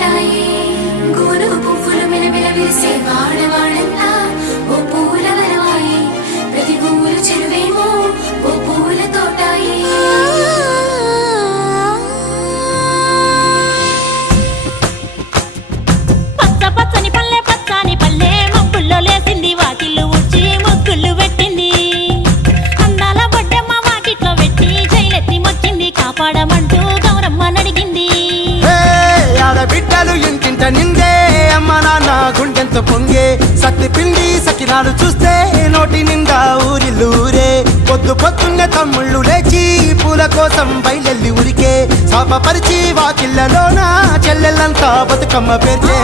తోటాయి గోను పువ్వులు మిలమిల విరిసే వాడవాడంతా ఓ పూల వరవాయి ప్రతి పువ్వులు చెరువేమో ఓ పూల తోటాయి పచ్చ పచ్చని పల్లె పచ్చని పల్లె మబ్బుల్లో లేసింది వాకిళ్ళు ఊడ్చి ముగ్గులు పెట్టింది అందాల బొడ్డమ్మ వాకిట్లో పెట్టి జైలెత్తి మొక్కింది కాపాడమంటూ గౌరమ్మ నడిగింది ఆడబిడ్డలు ఇంటింట నిందే అమ్మ నాన్న గుండెంతో పొంగే సత్తి పిండి సకినాలు చూస్తే నోటి నిండా ఊరిల్లూరే పొద్దు పొద్దున్నే తమ్ముళ్ళు లేచి పూల కోసం బయలెల్లి ఉరికే శాపపరిచి వాకిళ్ళలోన చెల్లెళ్ళంతా బతుకమ్మ పేర్చే